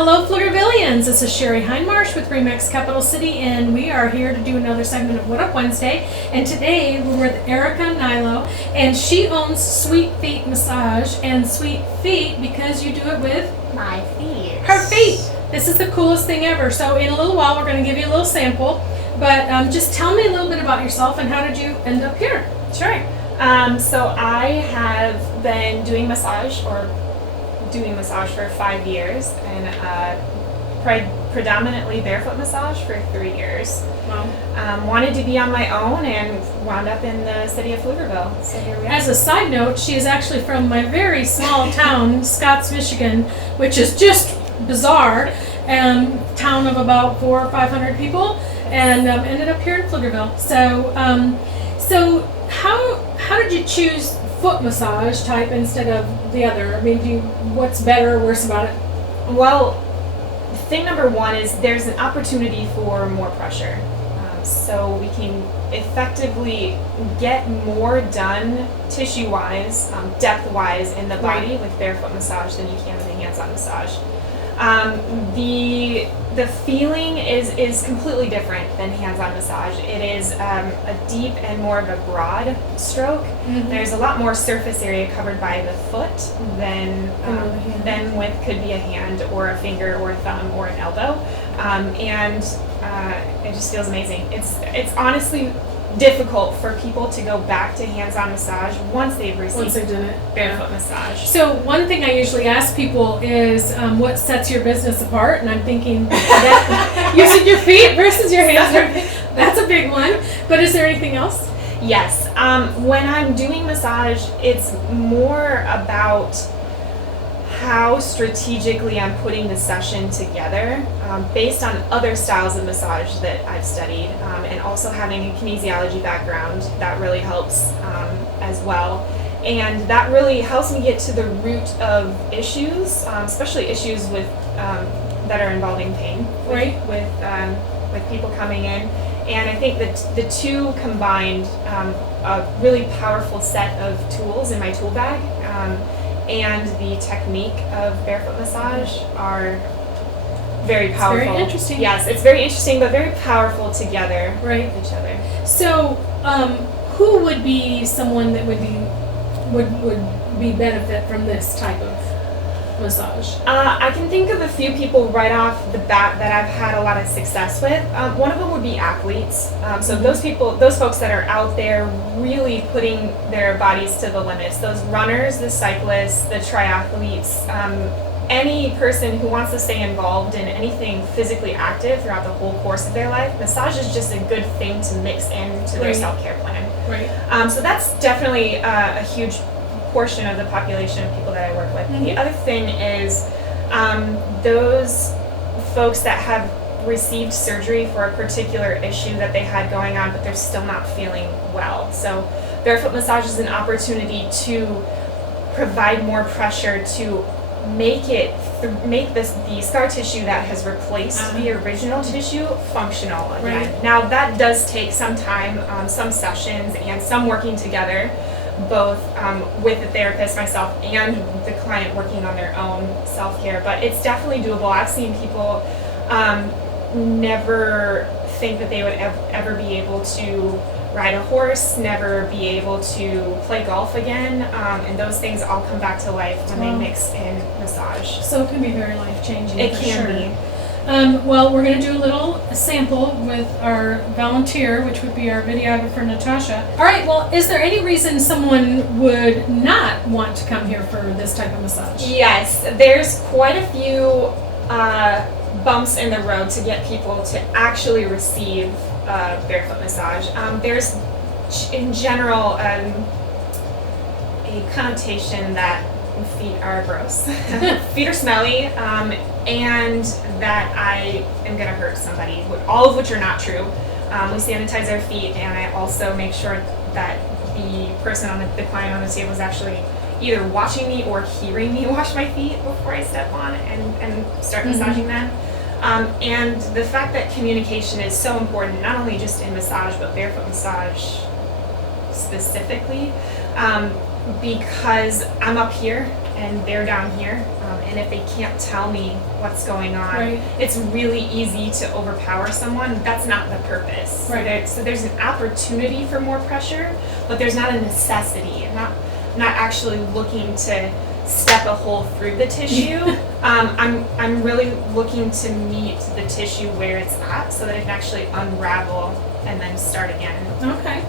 Hello, Pflugervillians. This is Sherry Hindmarsh with Remax Capital City, and we are here to do another segment of What Up Wednesday. And today we're with Erica Nilo, and she owns Sweet Feet Massage. And Sweet Feet because you do it with my feet. Her feet. This is the coolest thing ever. So in a little while we're going to give you a little sample, but just tell me a little bit about yourself and how did you end up here? Sure. So I have been doing massage for 5 years and predominantly barefoot massage for 3 years. Wow. Wanted to be on my own and wound up in the city of Pflugerville. So here we are. As a side note, she is actually from my very small town, Scotts, Michigan, which is just bizarre. Town of about 400 or 500 people, and ended up here in Pflugerville. So how did you choose foot massage type instead of the other? I mean, what's better or worse about it? Well, thing number one is there's an opportunity for more pressure. So we can effectively get more done tissue-wise, depth-wise in the body with barefoot massage than you can with a hands-on massage. The feeling is completely different than hands-on massage. It is a deep and more of a broad stroke. Mm-hmm. There's a lot more surface area covered by the foot than with could be a hand or a finger or a thumb or an elbow, and it just feels amazing. It's honestly difficult for people to go back to hands-on massage once they've received barefoot massage. So one thing I usually ask people is what sets your business apart, and I'm thinking that using your feet versus your hands, that's a big one. But is there anything else? Yes. When I'm doing massage, it's more about how strategically I'm putting the session together based on other styles of massage that I've studied, and also having a kinesiology background that really helps as well. And that really helps me get to the root of issues, especially issues with that are involving pain with people coming in. And I think that the two combined, a really powerful set of tools in my tool bag, and the technique of barefoot massage are very powerful. It's very interesting. Yes, it's very interesting, but very powerful together with each other. So, who would be someone that would be benefit from this type of massage? I can think of a few people right off the bat that I've had a lot of success with. One of them would be athletes. So those folks that are out there really putting their bodies to the limits. Those runners, the cyclists, the triathletes, any person who wants to stay involved in anything physically active throughout the whole course of their life. Massage is just a good thing to mix into their self-care plan. Right. So that's definitely a huge portion of the population of people that I work with. Mm-hmm. The other thing is those folks that have received surgery for a particular issue that they had going on, but they're still not feeling well. So barefoot massage is an opportunity to provide more pressure to make the scar tissue that has replaced the original tissue functional again. Right. Now that does take some time, some sessions, and some working together, both with the therapist, myself, and the client working on their own self-care. But it's definitely doable. I've seen people never think that they would ever be able to ride a horse, never be able to play golf again, and those things all come back to life when they mix in massage. So it can be very life-changing. It can be. Well, we're going to do a little sample with our volunteer, which would be our videographer, Natasha. All right, well, is there any reason someone would not want to come here for this type of massage? Yes, there's quite a few bumps in the road to get people to actually receive barefoot massage. There's, in general, a connotation that feet are gross. Feet are smelly, and that I am going to hurt somebody, all of which are not true. We sanitize our feet, and I also make sure that the person the client on the table is actually either watching me or hearing me wash my feet before I step on and start massaging them. And the fact that communication is so important, not only just in massage, but barefoot massage specifically, because I'm up here and they're down here, and if they can't tell me what's going on, Right. it's really easy to overpower someone. That's not the purpose. Right. So there's an opportunity for more pressure, but there's not a necessity. I'm not actually looking to step a hole through the tissue. I'm really looking to meet the tissue where it's at so that it can actually unravel and then start again. Okay.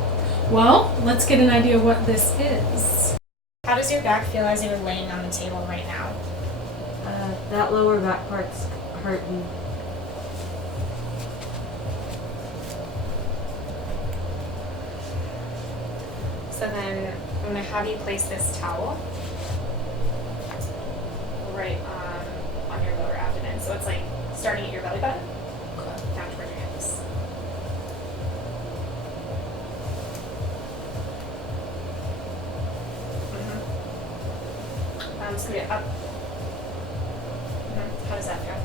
Well, let's get an idea of what this is. How does your back feel as you're laying on the table right now? That lower back part's hurting. So then I'm going to have you place this towel right on your lower abdomen. So it's like starting at your belly button, down towards your hips. Scoot it up. How does that feel?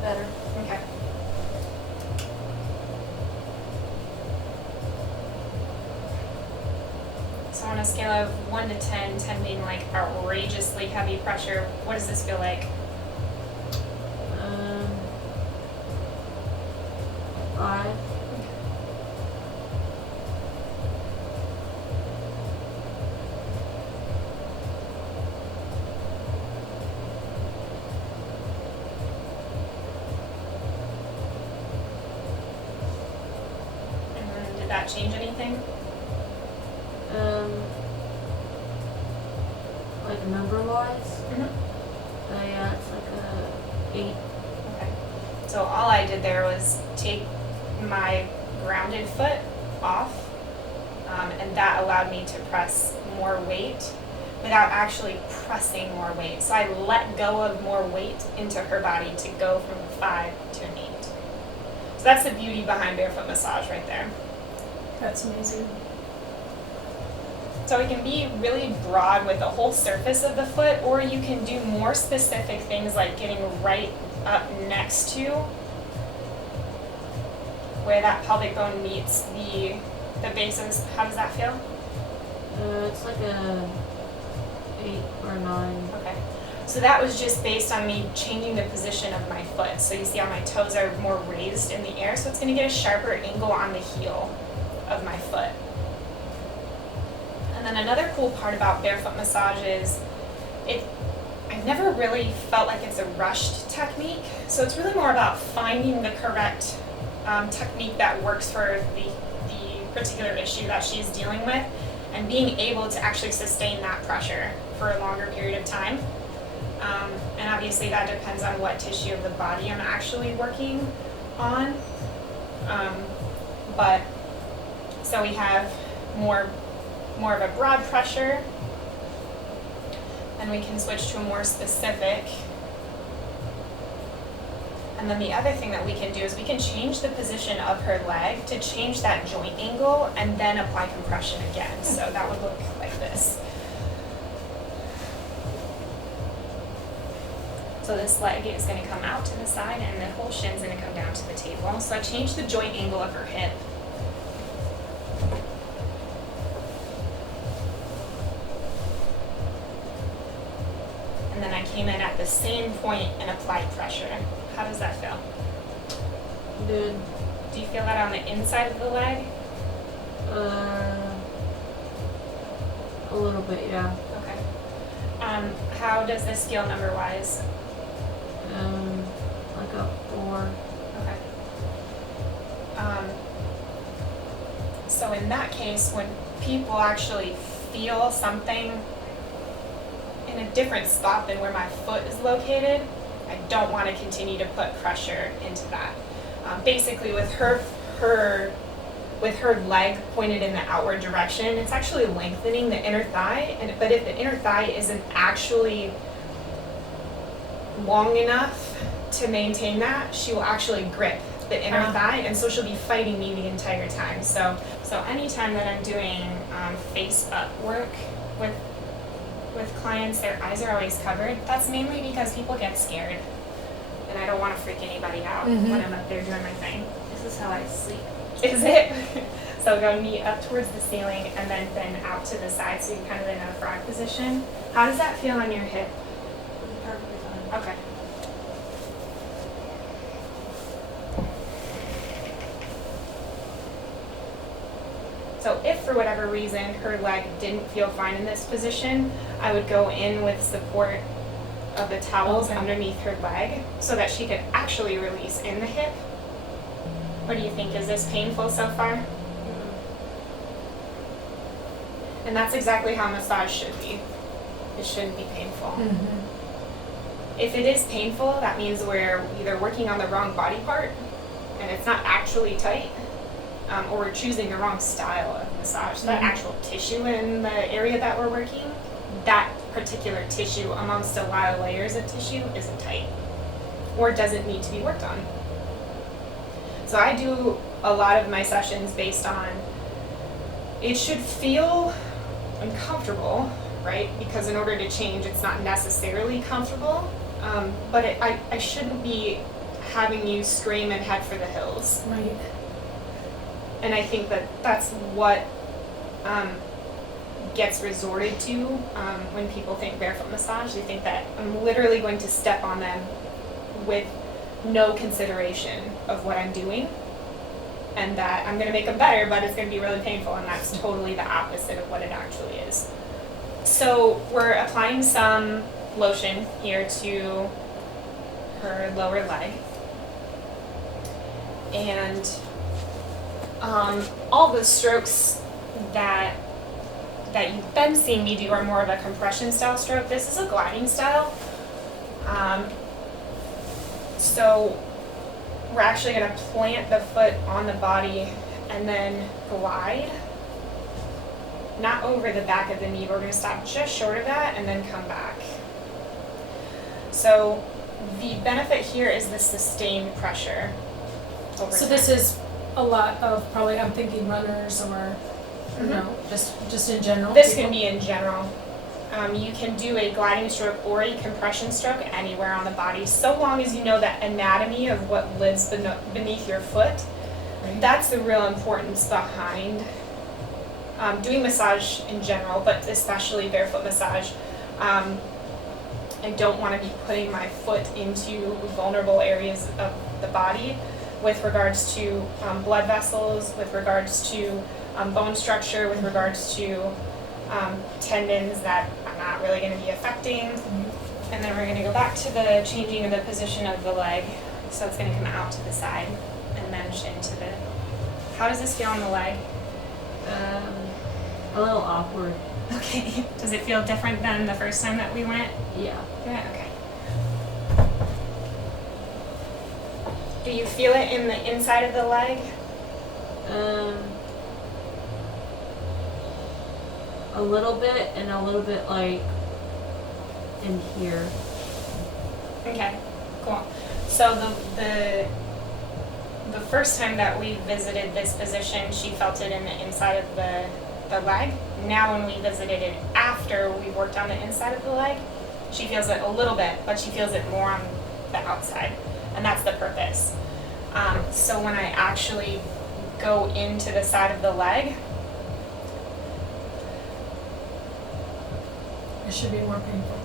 Better. Okay. So on a scale of 1 to 10, 10 being like outrageously heavy pressure, what does this feel like? 5. Did that change anything? Like number wise? Mm-hmm. Yeah, it's like a 8. Okay. So all I did there was take my grounded foot off, and that allowed me to press more weight without actually pressing more weight. So I let go of more weight into her body to go from a 5 to an 8. So that's the beauty behind barefoot massage right there. That's amazing. So it can be really broad with the whole surface of the foot, or you can do more specific things like getting right up next to where that pelvic bone meets the base of this. How does that feel? It's like a 8 or 9. Okay. So that was just based on me changing the position of my foot. So you see how my toes are more raised in the air, so it's going to get a sharper angle on the heel of my foot. And then another cool part about barefoot massage is I've never really felt like it's a rushed technique. So it's really more about finding the correct technique that works for the particular issue that she's dealing with, and being able to actually sustain that pressure for a longer period of time. And obviously that depends on what tissue of the body I'm actually working on. But so we have more of a broad pressure, and we can switch to a more specific. And then the other thing that we can do is we can change the position of her leg to change that joint angle and then apply compression again. So that would look like this. So this leg is going to come out to the side and the whole shin's going to come down to the table. So I changed the joint angle of her hip. And then I came in at the same point and applied pressure. How does that feel? Good. Do you feel that on the inside of the leg? A little bit, yeah. Okay. How does this feel number-wise? Like a 4. Okay. So in that case, when people actually feel something in a different spot than where my foot is located, I don't want to continue to put pressure into that. Basically, with her leg pointed in the outward direction, it's actually lengthening the inner thigh. But if the inner thigh isn't actually long enough to maintain that, she will actually grip the inner thigh, and so she'll be fighting me the entire time. So anytime that I'm doing face up work with clients, their eyes are always covered. That's mainly because people get scared, and I don't want to freak anybody out when I'm up there doing my thing. This is how I sleep. Is it? So go knee up towards the ceiling and then out to the side, so you're kind of in a frog position. How does that feel on your hip? Perfectly fine. Okay. So if for whatever reason her leg didn't feel fine in this position, I would go in with support of the towels underneath her leg so that she could actually release in the hip. What do you think? Is this painful so far? And that's exactly how massage should be. It shouldn't be painful. Mm-hmm. If it is painful, that means we're either working on the wrong body part and it's not actually tight, or we're choosing the wrong style of massage. That actual tissue in the area that we're working, that particular tissue amongst a lot of layers of tissue isn't tight or doesn't need to be worked on. So I do a lot of my sessions based on it should feel uncomfortable, right? Because in order to change, it's not necessarily comfortable, but I shouldn't be having you scream and head for the hills. Right. And I think that that's what gets resorted to when people think barefoot massage. They think that I'm literally going to step on them with no consideration of what I'm doing, and that I'm going to make them better, but it's going to be really painful, and that's totally the opposite of what it actually is. So we're applying some lotion here to her lower leg, and all the strokes that you've been seeing me do are more of a compression style stroke. This is a gliding style. So we're actually going to plant the foot on the body and then glide, not over the back of the knee. We're going to stop just short of that and then come back. So the benefit here is the sustained pressure over So time. this is a lot of probably, I'm thinking runners or, you know, just in general. This people. can be in general. You can do a gliding stroke or a compression stroke anywhere on the body, so long as you know the anatomy of what lives beneath your foot. Right. That's the real importance behind doing massage in general, but especially barefoot massage. I don't want to be putting my foot into vulnerable areas of the body with regards to blood vessels, with regards to bone structure, with regards to tendons that I'm not really going to be affecting. And then we're going to go back to the changing of the position of the leg. So it's going to come out to the side and then shin to the... How does this feel on the leg? A little awkward. Okay. Does it feel different than the first time that we went? Yeah. Yeah, okay. Do you feel it in the inside of the leg? A little bit, and a little bit like in here. Okay, cool. So the first time that we visited this position, she felt it in the inside of the leg. Now when we visited it after we worked on the inside of the leg, she feels it a little bit, but she feels it more on the outside, and that's the purpose. So when I actually go into the side of the leg, It should be more painful.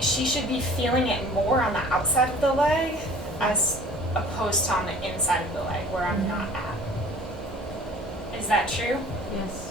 she should be feeling it more on the outside of the leg as opposed to on the inside of the leg where I'm not at. Is that true? Yes.